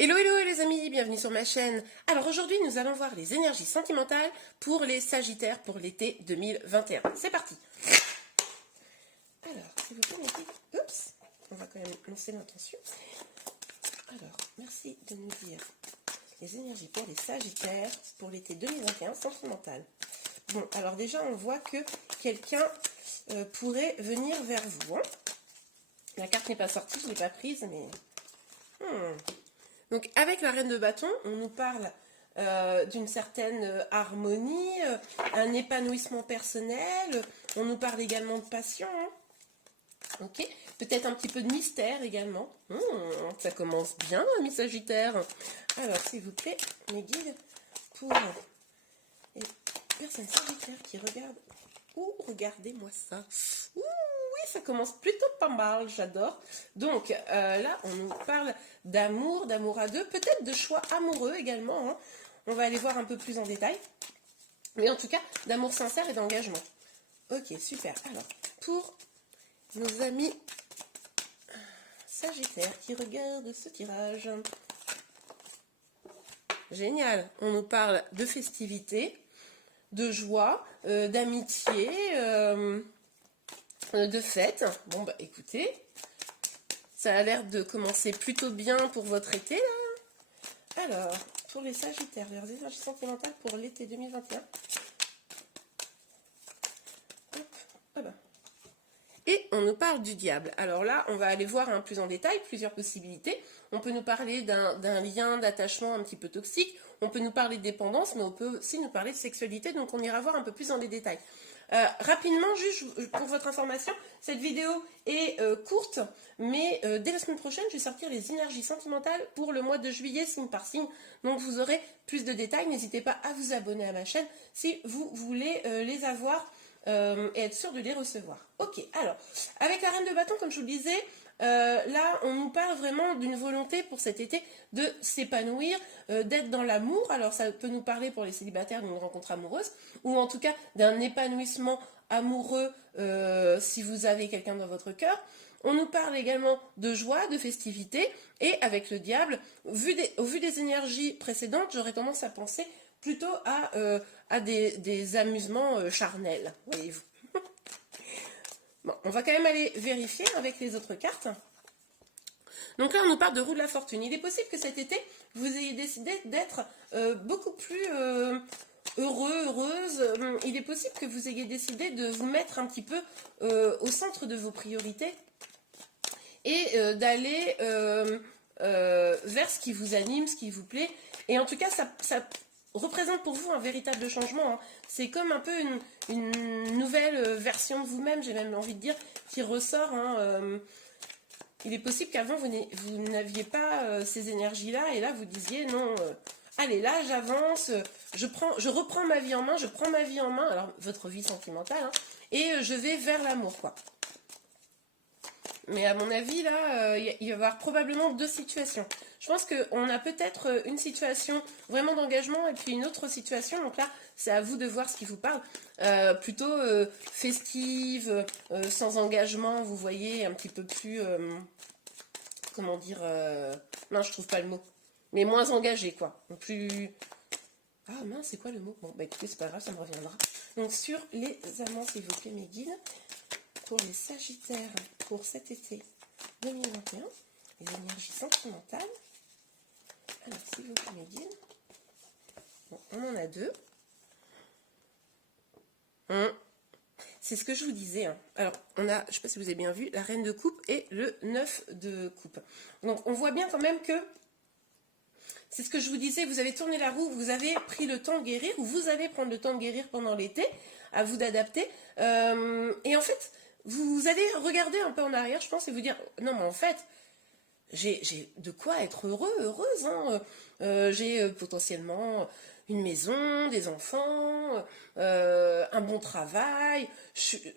Hello hello les amis, bienvenue sur ma chaîne. Alors aujourd'hui nous allons voir les énergies sentimentales pour les Sagittaires pour l'été 2021. C'est parti. Alors, s'il vous plaît, mettez... Oups, on va quand même lancer l'intention. Alors, merci de nous dire les énergies pour les Sagittaires pour l'été 2021 sentimentales. Bon, alors déjà on voit que quelqu'un pourrait venir vers vous. Hein. La carte n'est pas sortie, je ne l'ai pas prise, mais... Donc avec la reine de bâton, on nous parle d'une certaine harmonie, un épanouissement personnel, on nous parle également de passion, hein. Ok, peut-être un petit peu de mystère également. Ça commence bien, mes Sagittaires. Alors s'il vous plaît, mes guides, pour les personnes Sagittaires qui regardent. Ouh, regardez-moi ça. Ouh, oui, ça commence plutôt pas mal, j'adore. Donc là, on nous parle d'amour, d'amour à deux, peut-être de choix amoureux également. Hein. On va aller voir un peu plus en détail. Mais en tout cas, d'amour sincère et d'engagement. Ok, super. Alors, pour nos amis Sagittaires qui regardent ce tirage. Génial. On nous parle de festivités, de joie, d'amitié, de fête. Bon, bah écoutez, ça a l'air de commencer plutôt bien pour votre été, là. Alors, pour les Sagittaires, leurs énergies sentimentales pour l'été 2021. Hop, ah bah. Et on nous parle du diable. Alors là, on va aller voir un plus en détail plusieurs possibilités. On peut nous parler d'un lien d'attachement un petit peu toxique. On peut nous parler de dépendance, mais on peut aussi nous parler de sexualité. Donc on ira voir un peu plus dans les détails. Rapidement, juste pour votre information, cette vidéo est courte, mais dès la semaine prochaine, je vais sortir les énergies sentimentales pour le mois de juillet, signe par signe. Donc vous aurez plus de détails. N'hésitez pas à vous abonner à ma chaîne si vous voulez les avoir. Et être sûr de les recevoir. Ok, alors, avec la reine de bâton, comme je vous le disais, là, on nous parle vraiment d'une volonté pour cet été de s'épanouir, d'être dans l'amour. Alors, ça peut nous parler pour les célibataires d'une rencontre amoureuse, ou en tout cas d'un épanouissement amoureux si vous avez quelqu'un dans votre cœur. On nous parle également de joie, de festivité, et avec le diable, au vu des énergies précédentes, j'aurais tendance à penser plutôt à des amusements charnels, voyez-vous. Bon, on va quand même aller vérifier avec les autres cartes. Donc là, on nous parle de roue de la fortune. Il est possible que cet été, vous ayez décidé d'être beaucoup plus heureux, heureuse. Il est possible que vous ayez décidé de vous mettre un petit peu au centre de vos priorités et d'aller vers ce qui vous anime, ce qui vous plaît. Et en tout cas, ça représente pour vous un véritable changement. Hein. C'est comme un peu une nouvelle version de vous-même, j'ai même envie de dire, qui ressort. Hein. Il est possible qu'avant, vous n'aviez pas ces énergies-là, et là, vous disiez, non, allez, là, j'avance, je reprends ma vie en main, je prends ma vie en main, alors votre vie sentimentale, hein, et je vais vers l'amour, quoi. Mais à mon avis, là, il va y avoir probablement deux situations. Je pense qu'on a peut-être une situation vraiment d'engagement et puis une autre situation. Donc là, c'est à vous de voir ce qui vous parle. Plutôt festive, sans engagement, vous voyez, un petit peu plus... comment dire... non, je trouve pas le mot. Mais moins engagé, quoi. Plus... Ah mince, c'est quoi le mot? Bon, bah écoutez, c'est pas grave, ça me reviendra. Donc sur les amants, s'il vous plaît, mes guides. Pour les Sagittaires pour cet été 2021, les énergies sentimentales. Alors, s'il vous plaît, mes guides. Bon, on en a deux. C'est ce que je vous disais. Hein. Alors, on a, je ne sais pas si vous avez bien vu, la reine de coupe et le 9 de coupe. Donc, on voit bien quand même que c'est ce que je vous disais, vous avez tourné la roue, vous avez pris le temps de guérir, ou vous allez prendre le temps de guérir pendant l'été, à vous d'adapter. Et en fait, vous allez regarder un peu en arrière, je pense, et vous dire, non, mais en fait, j'ai de quoi être heureux, heureuse. Hein. J'ai potentiellement une maison, des enfants, un bon travail.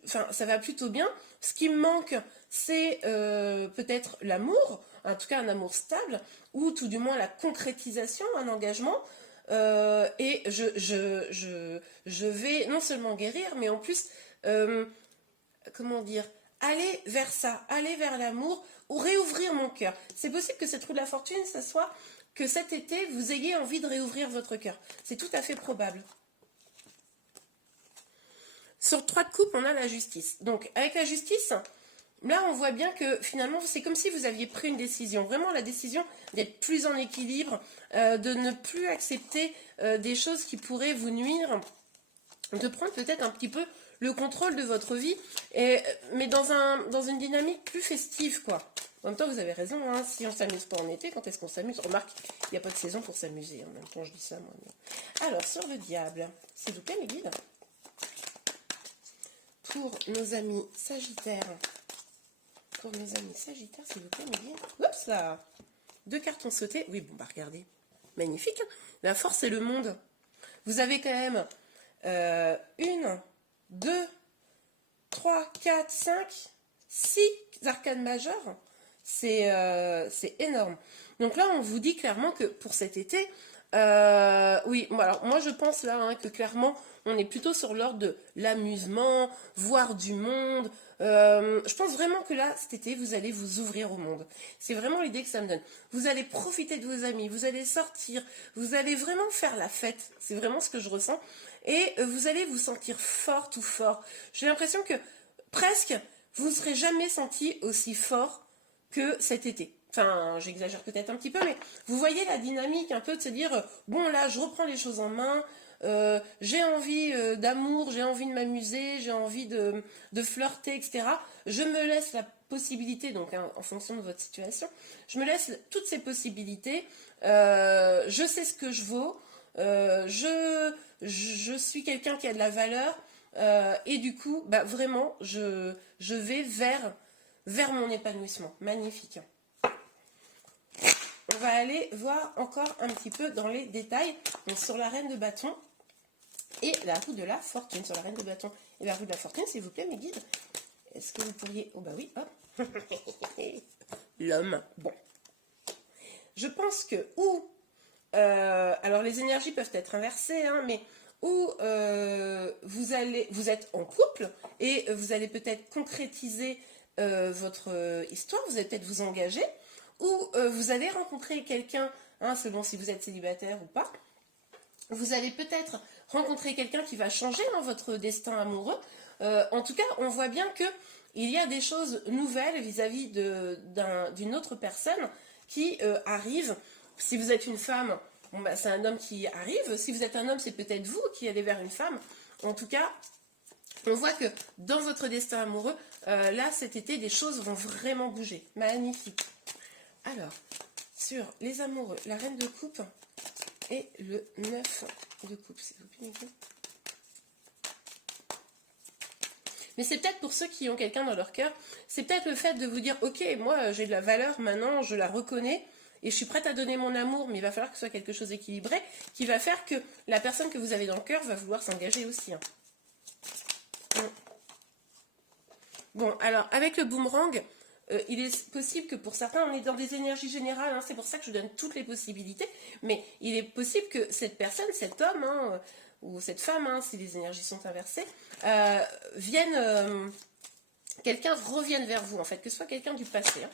Enfin, ça va plutôt bien. Ce qui me manque, c'est peut-être l'amour, en tout cas un amour stable, ou tout du moins la concrétisation, un engagement. Et je vais non seulement guérir, mais en plus... comment dire, aller vers ça, aller vers l'amour ou réouvrir mon cœur. C'est possible que cette roue de la fortune, ça soit que cet été, vous ayez envie de réouvrir votre cœur. C'est tout à fait probable. Sur 3 de coupe, on a la justice. Donc, avec la justice, là, on voit bien que finalement, c'est comme si vous aviez pris une décision. Vraiment, la décision d'être plus en équilibre, de ne plus accepter des choses qui pourraient vous nuire, de prendre peut-être un petit peu le contrôle de votre vie, mais dans une dynamique plus festive, quoi. En même temps, vous avez raison, hein, si on s'amuse pas en été, quand est-ce qu'on s'amuse? Remarque, il n'y a pas de saison pour s'amuser. En même temps, je dis ça, moi. Mais... Alors, sur le diable, s'il vous plaît, mes guides. Pour nos amis Sagittaires. Pour nos amis Sagittaires, s'il vous plaît, mes guides. Oups là! 2 cartes ont sauté. Oui, bon, bah regardez. Magnifique. Hein, la force et le monde. Vous avez quand même 1, 2, 3, 4, 5, 6 arcanes majeures. C'est énorme. Donc là, on vous dit clairement que pour cet été, oui, alors moi je pense là hein, que clairement, on est plutôt sur l'ordre de l'amusement, voir du monde. Je pense vraiment que là, cet été, vous allez vous ouvrir au monde. C'est vraiment l'idée que ça me donne. Vous allez profiter de vos amis, vous allez sortir, vous allez vraiment faire la fête. C'est vraiment ce que je ressens. Et vous allez vous sentir forte ou fort. J'ai l'impression que presque, vous ne serez jamais senti aussi fort que cet été. Enfin, j'exagère peut-être un petit peu, mais vous voyez la dynamique un peu de se dire, bon là, je reprends les choses en main, j'ai envie d'amour, j'ai envie de m'amuser, j'ai envie de flirter, etc. Je me laisse la possibilité, donc hein, en fonction de votre situation, je me laisse toutes ces possibilités, je sais ce que je vaux, je suis quelqu'un qui a de la valeur, et du coup, bah, vraiment, je vais vers mon épanouissement. Magnifique. On va aller voir encore un petit peu dans les détails. Donc, sur la reine de bâton et la roue de la fortune. Sur la reine de bâton et la roue de la fortune, s'il vous plaît, mes guides. Est-ce que vous pourriez... Oh bah oui, hop. L'homme. Bon. Je pense que alors les énergies peuvent être inversées, hein, mais où vous êtes en couple et vous allez peut-être concrétiser votre histoire, vous allez peut-être vous engager, ou vous allez rencontrer quelqu'un, hein, selon si vous êtes célibataire ou pas, vous allez peut-être rencontrer quelqu'un qui va changer dans votre destin amoureux. En tout cas, on voit bien que il y a des choses nouvelles vis-à-vis d'une autre personne qui arrive. Si vous êtes une femme, bon, bah, c'est un homme qui arrive. Si vous êtes un homme, c'est peut-être vous qui allez vers une femme. En tout cas, on voit que dans votre destin amoureux, là, cet été, des choses vont vraiment bouger. Magnifique. Alors, sur les amoureux, la reine de coupe et le 9 de coupe, s'il vous plaît, Nico. Mais c'est peut-être pour ceux qui ont quelqu'un dans leur cœur, c'est peut-être le fait de vous dire, ok, moi j'ai de la valeur maintenant, je la reconnais, et je suis prête à donner mon amour, mais il va falloir que ce soit quelque chose d'équilibré, qui va faire que la personne que vous avez dans le cœur va vouloir s'engager aussi. Hein. Bon, alors, avec le boomerang, il est possible que pour certains, on est dans des énergies générales, hein, c'est pour ça que je donne toutes les possibilités, mais il est possible que cette personne, cet homme, hein, ou cette femme, hein, si les énergies sont inversées, quelqu'un revienne vers vous, en fait, que ce soit quelqu'un du passé. Hein.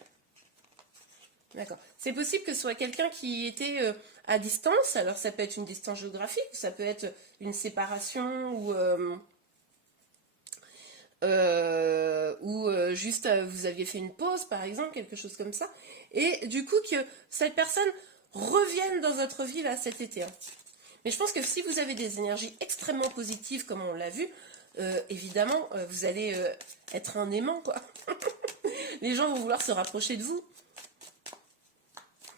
D'accord. C'est possible que ce soit quelqu'un qui était à distance, alors ça peut être une distance géographique, ça peut être une séparation ou juste vous aviez fait une pause par exemple, quelque chose comme ça, et du coup que cette personne revienne dans votre vie là cet été. Hein. Mais je pense que si vous avez des énergies extrêmement positives comme on l'a vu, évidemment vous allez être un aimant quoi. Les gens vont vouloir se rapprocher de vous.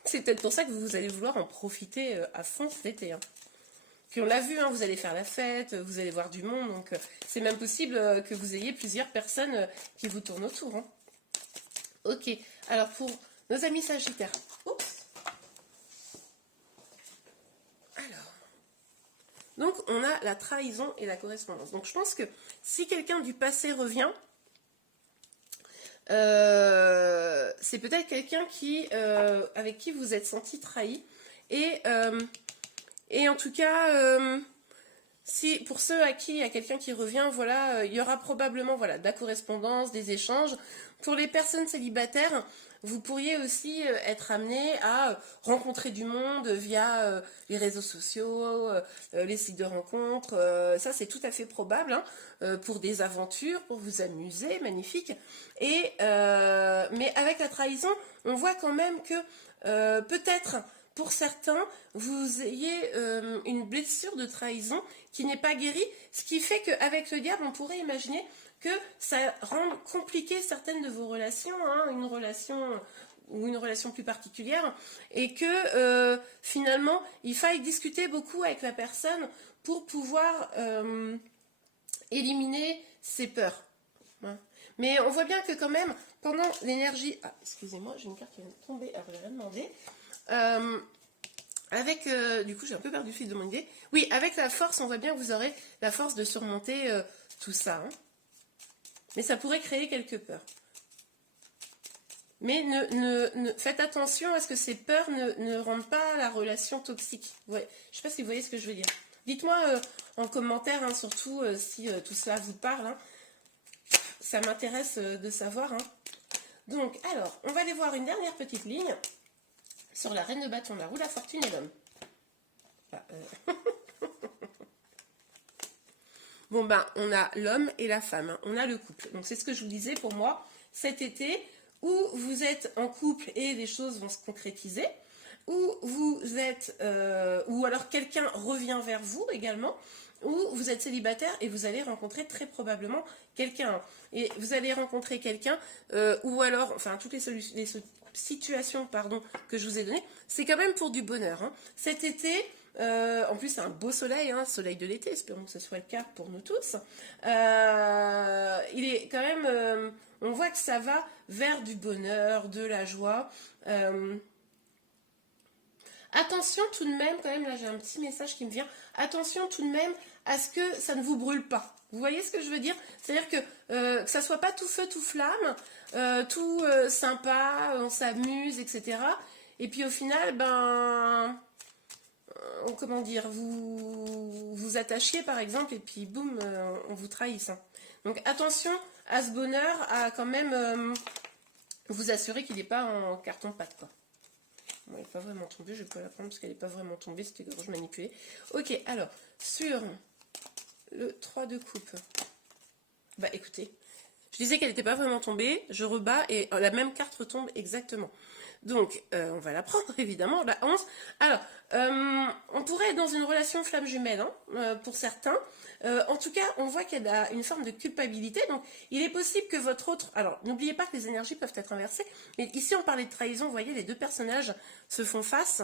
C'est peut-être pour ça que vous allez vouloir en profiter à fond cet été. Hein. Puis on l'a vu, hein, vous allez faire la fête, vous allez voir du monde, donc c'est même possible que vous ayez plusieurs personnes qui vous tournent autour. Hein. Ok, alors pour nos amis Sagittaires. Oups. Alors, donc on a la trahison et la correspondance. Donc je pense que si quelqu'un du passé revient, c'est peut-être quelqu'un avec qui vous êtes senti trahi. Et en tout cas, si pour ceux à qui il y a quelqu'un qui revient, voilà, il y aura probablement voilà, de la correspondance, des échanges. Pour les personnes célibataires, vous pourriez aussi être amené à rencontrer du monde via les réseaux sociaux, les sites de rencontres. Ça, c'est tout à fait probable, hein, pour des aventures, pour vous amuser, magnifique. Mais avec la trahison, on voit quand même que peut-être pour certains, vous ayez une blessure de trahison qui n'est pas guérie, ce qui fait qu'avec le diable, on pourrait imaginer que ça rend compliqué certaines de vos relations, hein, une relation plus particulière, et que finalement, il faille discuter beaucoup avec la personne pour pouvoir éliminer ses peurs. Hein. Mais on voit bien que quand même, pendant l'énergie... Ah, excusez-moi, j'ai une carte qui vient de tomber, alors je vais rien demander. Du coup, j'ai un peu perdu le fil de mon idée. Oui, avec la force, on voit bien que vous aurez la force de surmonter tout ça. Hein. Mais ça pourrait créer quelques peurs. Mais faites attention à ce que ces peurs ne rendent pas la relation toxique. Ouais, je ne sais pas si vous voyez ce que je veux dire. Dites-moi en commentaire, hein, surtout si tout cela vous parle. Hein. Ça m'intéresse de savoir. Hein. Donc, alors, on va aller voir une dernière petite ligne sur la reine de bâton, la roue, la fortune et l'homme. Bon, ben, on a l'homme et la femme, hein. On a le couple. Donc, c'est ce que je vous disais pour moi cet été, où vous êtes en couple et les choses vont se concrétiser, où vous êtes, ou alors quelqu'un revient vers vous également, où vous êtes célibataire et vous allez rencontrer très probablement quelqu'un. Et vous allez rencontrer quelqu'un, ou alors, enfin, toutes les situations que je vous ai données, c'est quand même pour du bonheur. Hein. Cet été, en plus c'est un beau soleil, hein, soleil de l'été, espérons que ce soit le cas pour nous tous. Il est quand même, on voit que ça va vers du bonheur, de la joie. Attention tout de même, quand même, là j'ai un petit message qui me vient, attention tout de même à ce que ça ne vous brûle pas. Vous voyez ce que je veux dire? C'est-à-dire que ça soit pas tout feu, tout flamme, tout sympa, on s'amuse, etc. Et puis au final, comment dire, vous vous attachiez par exemple, et puis boum, on vous trahisse. Hein. Donc attention à ce bonheur, à quand même vous assurer qu'il n'est pas en carton-pâte, quoi. Bon, elle n'est pas vraiment tombée, je vais pas la prendre parce qu'elle n'est pas vraiment tombée, c'était que je manipulais. Ok, alors, sur le 3 de coupe, bah écoutez, je disais qu'elle n'était pas vraiment tombée, je rebats et la même carte retombe exactement. Donc, on va la prendre évidemment, la 11. Alors, on pourrait être dans une relation flamme jumelle, hein, pour certains. En tout cas, on voit qu'il y a une forme de culpabilité. Donc, il est possible que votre autre... Alors, n'oubliez pas que les énergies peuvent être inversées. Mais ici, on parlait de trahison. Vous voyez, les deux personnages se font face.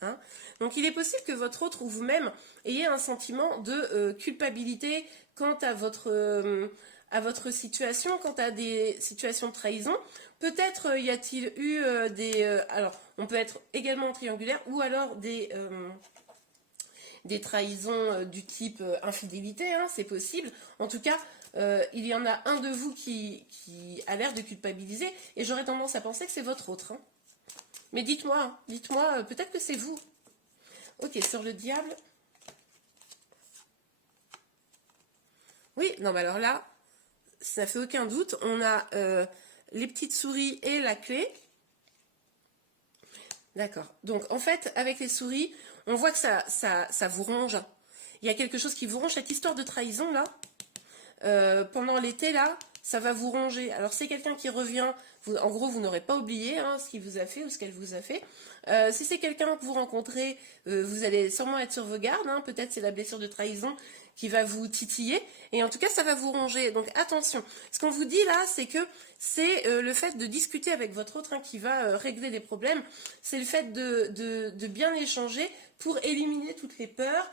Hein. Donc, il est possible que votre autre ou vous-même ayez un sentiment de culpabilité quant à votre situation, quant à des situations de trahison. Peut-être y a-t-il eu alors, on peut être également triangulaire ou alors des trahisons du type infidélité, hein, c'est possible. En tout cas, il y en a un de vous qui a l'air de culpabiliser et j'aurais tendance à penser que c'est votre autre. Hein. Mais dites-moi, peut-être que c'est vous. Ok, sur le diable. Oui, non, mais alors là, ça fait aucun doute. On a les petites souris et la clé. D'accord. Donc, en fait, avec les souris, on voit que ça vous ronge. Il y a quelque chose qui vous ronge. Cette histoire de trahison, là, pendant l'été, là, ça va vous ronger. Alors, c'est quelqu'un qui revient. En gros, vous n'aurez pas oublié hein, ce qu'il vous a fait ou ce qu'elle vous a fait. Si c'est quelqu'un que vous rencontrez, vous allez sûrement être sur vos gardes. Hein, peut-être c'est la blessure de trahison qui va vous titiller. Et en tout cas, ça va vous ronger. Donc, attention. Ce qu'on vous dit là, c'est que c'est le fait de discuter avec votre autre hein, qui va régler les problèmes. C'est le fait de bien échanger pour éliminer toutes les peurs,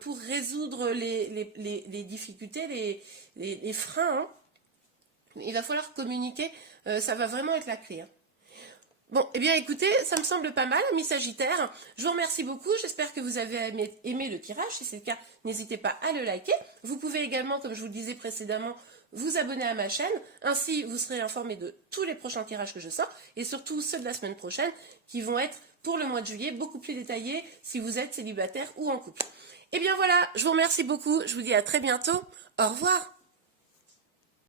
pour résoudre les difficultés, les freins. Hein. Il va falloir communiquer. Ça va vraiment être la clé. Hein. Bon, eh bien écoutez, ça me semble pas mal, mi Sagittaire. Je vous remercie beaucoup, j'espère que vous avez aimé le tirage. Si c'est le cas, n'hésitez pas à le liker. Vous pouvez également, comme je vous le disais précédemment, vous abonner à ma chaîne. Ainsi, vous serez informé de tous les prochains tirages que je sors et surtout ceux de la semaine prochaine qui vont être pour le mois de juillet beaucoup plus détaillés si vous êtes célibataire ou en couple. Eh bien voilà, je vous remercie beaucoup, je vous dis à très bientôt. Au revoir.